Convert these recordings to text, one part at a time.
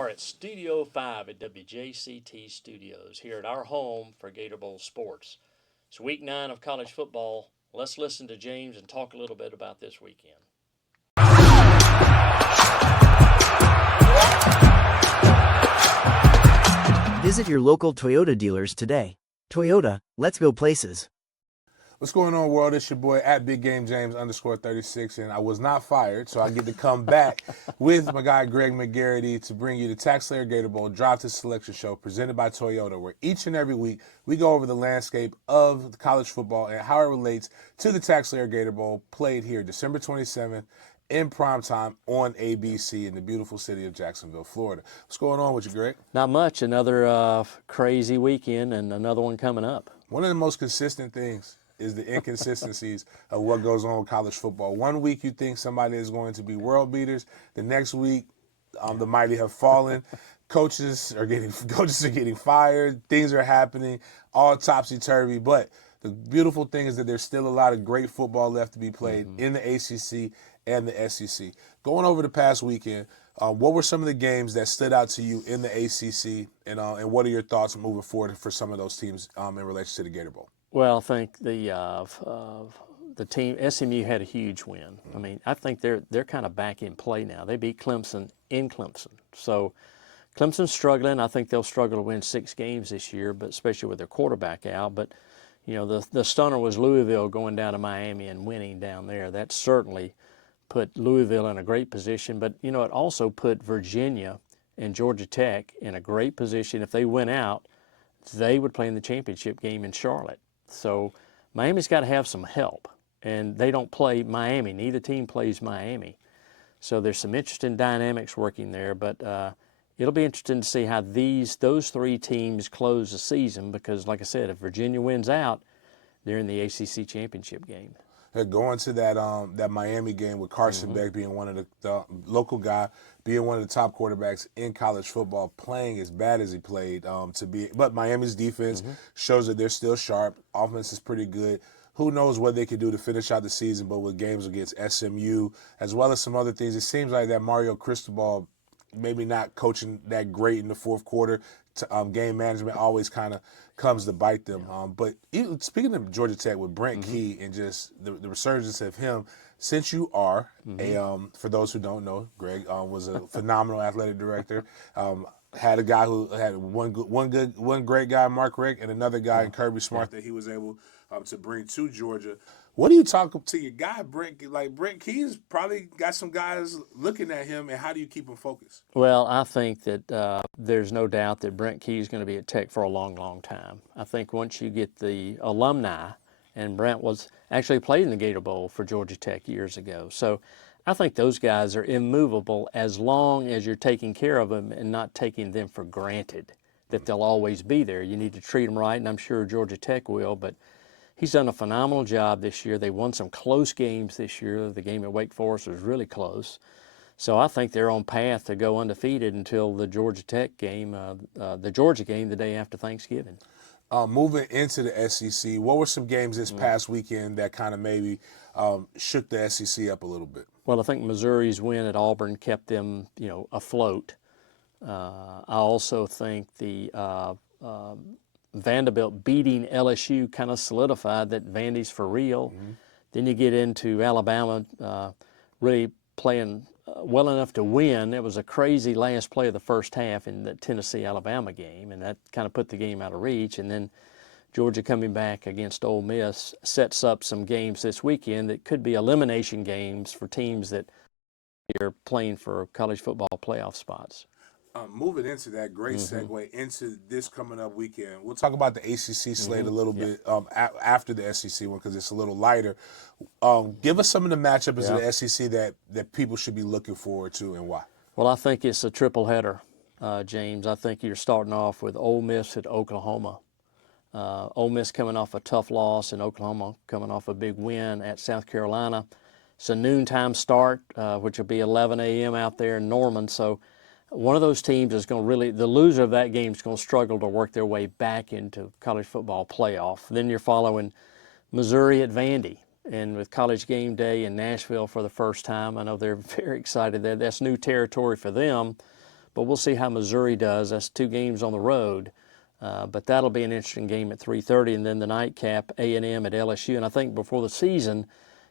are at Studio 5 at WJCT Studios, here at our home for Gator Bowl sports. It's week 9 of college football. Let's listen to James and talk a little bit about this weekend. Visit your local Toyota dealers today. Toyota, let's go places. What's going on, world? It's your boy at Big Game James _36, and I was not fired, so I get to come back with my guy Greg McGarity to bring you the TaxSlayer Gator Bowl Drive to Selection Show presented by Toyota, where each and every week we go over the landscape of college football and how it relates to the TaxSlayer Gator Bowl played here December 27th in primetime on ABC in the beautiful city of Jacksonville, Florida. What's going on with you, Greg? Not much. Another crazy weekend and another one coming up. One of the most consistent things is the inconsistencies of what goes on with college football. One week you think somebody is going to be world beaters. The next week, the mighty have fallen. Coaches are getting fired. Things are happening, all topsy-turvy. But the beautiful thing is that there's still a lot of great football left to be played in the ACC and the SEC. Going over the past weekend, what were some of the games that stood out to you in the ACC, and what are your thoughts moving forward for some of those teams in relation to the Gator Bowl? Well, I think the team SMU had a huge win. I mean, I think they're kind of back in play now. They beat Clemson in Clemson, so Clemson's struggling. I think they'll struggle to win 6 games this year, but especially with their quarterback out. But you know, the stunner was Louisville going down to Miami and winning down there. That certainly put Louisville in a great position. But you know, it also put Virginia and Georgia Tech in a great position. If they win out, they would play in the championship game in Charlotte. So Miami's got to have some help, and they don't play Miami. Neither team plays Miami. So there's some interesting dynamics working there, but it'll be interesting to see how those 3 teams close the season because, like I said, if Virginia wins out, they're in the ACC championship game. Going to that Miami game with Carson Beck being one of the local guy, being one of the top quarterbacks in college football, playing as bad as he played but Miami's defense shows that they're still sharp. Offense is pretty good. Who knows what they can do to finish out the season, but with games against SMU, as well as some other things, it seems like that Mario Cristobal maybe not coaching that great in the fourth quarter. Game management always kind of comes to bite them. But speaking of Georgia Tech with Brent Key and just the resurgence of him, since you are for those who don't know, Greg was a phenomenal athletic director. Had a guy who had one great guy, Mark Rick, and another guy in Kirby Smart that he was able to bring to Georgia. What do you talk to your guy, Brent? Like, Brent Key's probably got some guys looking at him, and how do you keep him focused? Well, I think that there's no doubt that Brent Key is going to be at Tech for a long, long time. I think once you get the alumni, and Brent was actually played in the Gator Bowl for Georgia Tech years ago. So I think those guys are immovable as long as you're taking care of them and not taking them for granted that they'll always be there. You need to treat them right, and I'm sure Georgia Tech will, but he's done a phenomenal job this year. They won some close games this year. The game at Wake Forest was really close. So I think they're on path to go undefeated until the Georgia Tech game, the Georgia game the day after Thanksgiving. Moving into the SEC, what were some games this past weekend that kind of maybe shook the SEC up a little bit? Well, I think Missouri's win at Auburn kept them, afloat. I also think the Vanderbilt beating LSU kind of solidified that Vandy's for real. Then you get into Alabama really playing well enough to win. It was a crazy last play of the first half in the Tennessee-Alabama game, and that kind of put the game out of reach. And then Georgia coming back against Ole Miss sets up some games this weekend that could be elimination games for teams that are playing for college football playoff spots. Moving into that, great segue into this coming up weekend. We'll talk about the ACC slate a little bit after the SEC one because it's a little lighter. Give us some of the matchups in the SEC that people should be looking forward to and why. Well, I think it's a triple header, James. I think you're starting off with Ole Miss at Oklahoma. Ole Miss coming off a tough loss and Oklahoma coming off a big win at South Carolina. It's a noontime start, which will be 11 a.m. out there in Norman. So one of those teams is going to really, the loser of that game is going to struggle to work their way back into college football playoff. Then you're following Missouri at Vandy. And with College Game Day in Nashville for the first time, I know they're very excited. That's new territory for them. but we'll see how Missouri does. That's 2 games on the road. But that'll be an interesting game at 3:30, and then the nightcap, A&M at LSU. And I think before the season,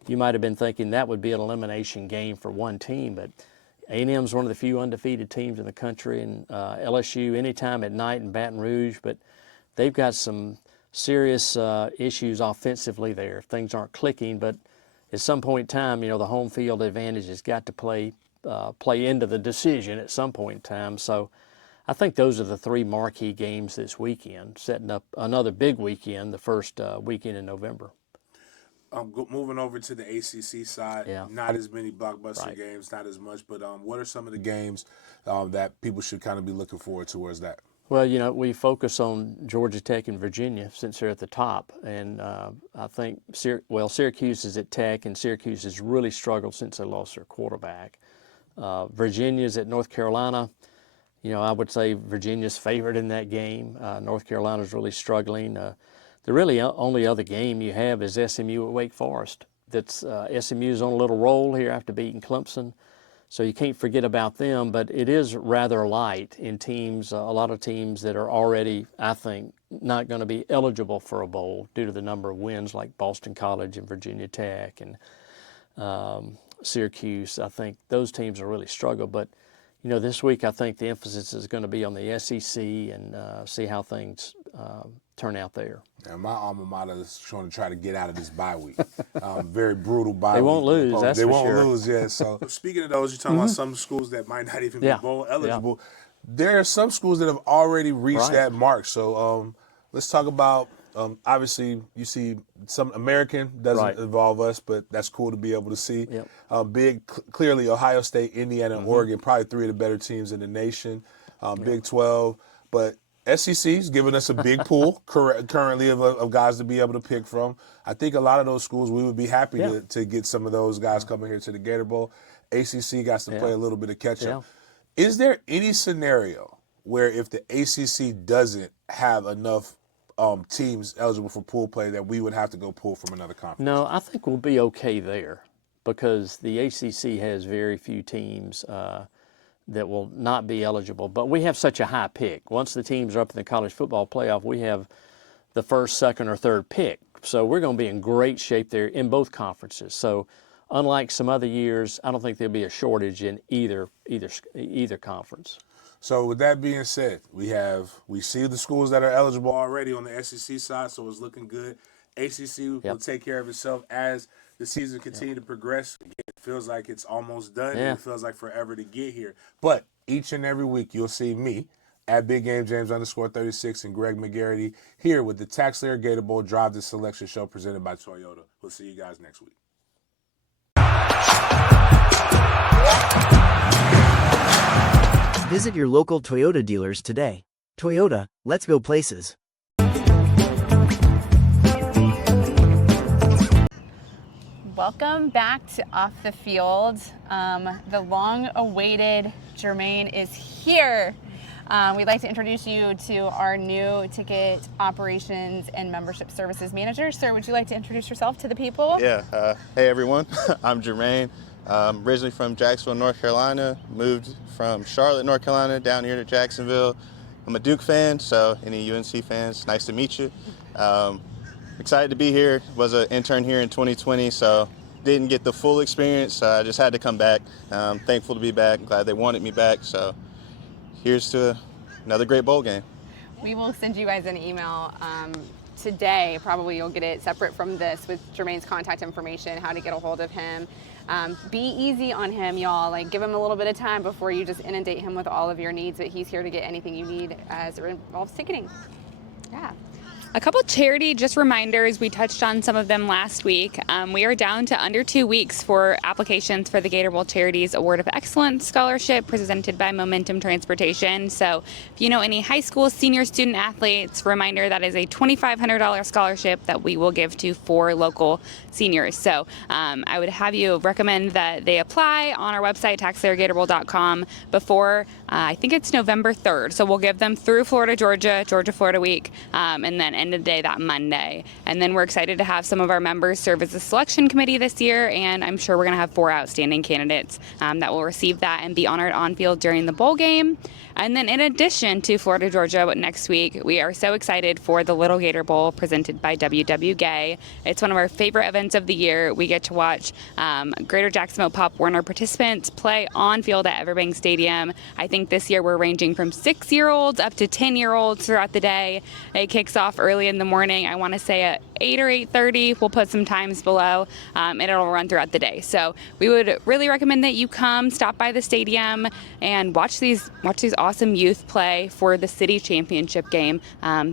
you might have been thinking that would be an elimination game for one team, but A&M is one of the few undefeated teams in the country, and LSU anytime at night in Baton Rouge, but they've got some serious issues offensively there. Things aren't clicking, but at some point in time, the home field advantage has got to play into the decision at some point in time. So I think those are the 3 marquee games this weekend, setting up another big weekend, the first weekend in November. Moving over to the ACC side, not as many blockbuster games, not as much, but what are some of the games that people should kind of be looking forward towards that? Well, we focus on Georgia Tech and Virginia since they're at the top, and I think Syracuse is at Tech, and Syracuse has really struggled since they lost their quarterback. Virginia's at North Carolina. I would say Virginia's favored in that game. North Carolina's really struggling. The really only other game you have is SMU at Wake Forest. SMU's on a little roll here after beating Clemson, so you can't forget about them. But it is rather light in teams, a lot of teams that are already, I think, not going to be eligible for a bowl due to the number of wins, like Boston College and Virginia Tech and Syracuse. I think those teams will really struggle. But this week I think the emphasis is going to be on the SEC and see how things turn out there. And my alma mater is trying to get out of this bye week. Very brutal bye week. They won't lose, that's They for won't sure. lose, yeah. So speaking of those, you're talking about some schools that might not even be bowl eligible. There are some schools that have already reached that mark. So let's talk about, obviously, you see some American doesn't involve us, but that's cool to be able to see. Clearly, Ohio State, Indiana, and Oregon, probably 3 of the better teams in the nation. Big 12, but SEC's giving us a big pool currently of guys to be able to pick from. I think a lot of those schools, we would be happy to get some of those guys coming here to the Gator Bowl. ACC got to play a little bit of catch-up. Is there any scenario where if the ACC doesn't have enough teams eligible for pool play that we would have to go pull from another conference? No, I think we'll be okay there because the ACC has very few teams that will not be eligible. But we have such a high pick. Once the teams are up in the college football playoff, we have the first, second, or third pick. So we're going to be in great shape there in both conferences. So unlike some other years, I don't think there'll be a shortage in either conference. So with that being said, we see the schools that are eligible already on the SEC side, so it's looking good. ACC will take care of itself as the season continues to progress. Again, it feels like it's almost done. And it feels like forever to get here. But each and every week you'll see me at Big Game James _36 and Greg McGarity here with the TaxSlayer Gator Bowl Drive to Selection show presented by Toyota. We'll see you guys next week. Visit your local Toyota dealers today. Toyota, let's go places. Welcome back to Off the Field. The long-awaited Jermaine is here. We'd like to introduce you to our new ticket operations and membership services manager. Sir, would you like to introduce yourself to the people? Yeah. Hey, everyone. I'm Jermaine. Originally from Jacksonville, North Carolina. Moved from Charlotte, North Carolina, down here to Jacksonville. I'm a Duke fan, so any UNC fans, nice to meet you. Excited to be here. Was an intern here in 2020, so didn't get the full experience. I just had to come back. Thankful to be back. Glad they wanted me back. So here's to another great bowl game. We will send you guys an email today. Probably you'll get it separate from this with Jermaine's contact information, how to get a hold of him. Be easy on him, y'all. Like, give him a little bit of time before you just inundate him with all of your needs, but he's here to get anything you need as it involves ticketing. Yeah. A couple charity just reminders. We touched on some of them last week. We are down to under 2 weeks for applications for the Gator Bowl Charities Award of Excellence Scholarship presented by Momentum Transportation. So if you know any high school senior student athletes, reminder that is a $2,500 scholarship that we will give to 4 local seniors. So I would have you recommend that they apply on our website, TaxSlayerGatorBowl.com, before I think it's November 3rd. So we'll give them through Florida, Georgia, Florida week, and then end of the day that Monday. And then we're excited to have some of our members serve as a selection committee this year, and I'm sure we're going to have 4 outstanding candidates that will receive that and be honored on field during the bowl game. And then in addition to Florida, Georgia next week, we are so excited for the Little Gator Bowl presented by WW Gay. It's one of our favorite events of the year. We get to watch Greater Jacksonville Pop Warner participants play on field at Everbank Stadium. I think this year we're ranging from 6-year-olds up to 10-year-olds throughout the day. It kicks off early in the morning. I want to say at 8 or 8:30. We'll put some times below, and it'll run throughout the day. So we would really recommend that you come, stop by the stadium, and watch these awesome youth play for the city championship game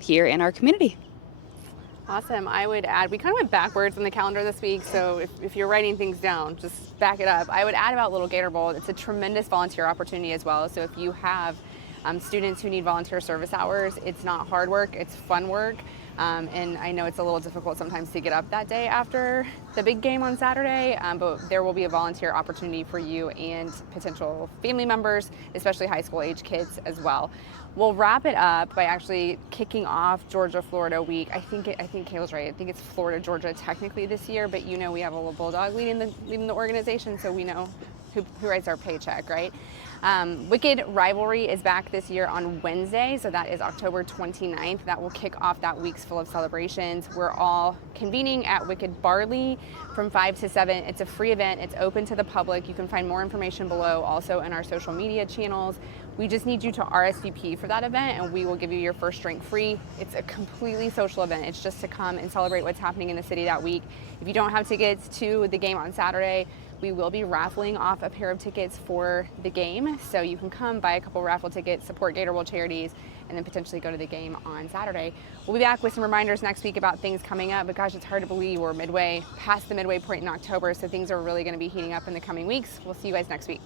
here in our community. Awesome. I would add, we kind of went backwards on the calendar this week, so if you're writing things down, just back it up. I would add about Little Gator Bowl, it's a tremendous volunteer opportunity as well. So if you have students who need volunteer service hours, it's not hard work, it's fun work. And I know it's a little difficult sometimes to get up that day after the big game on Saturday, but there will be a volunteer opportunity for you and potential family members, especially high school age kids as well. We'll wrap it up by actually kicking off Georgia-Florida week. I think Kayla's right. I think it's Florida-Georgia technically this year, but you know we have a little bulldog leading the organization, so we know who writes our paycheck, right? Wicked Rivalry is back this year on Wednesday, so that is October 29th. That will kick off that week's full of celebrations. We're all convening at Wicked Barley from 5 to 7. It's a free event. It's open to the public. You can find more information below, also in our social media channels. We just need you to RSVP for that event, and we will give you your first drink free. It's a completely social event. It's just to come and celebrate what's happening in the city that week. If you don't have tickets to the game on Saturday, we will be raffling off a pair of tickets for the game. So you can come buy a couple raffle tickets, support Gator Bowl charities, and then potentially go to the game on Saturday. We'll be back with some reminders next week about things coming up, but gosh, it's hard to believe we're past the midway point in October, so things are really going to be heating up in the coming weeks. We'll see you guys next week.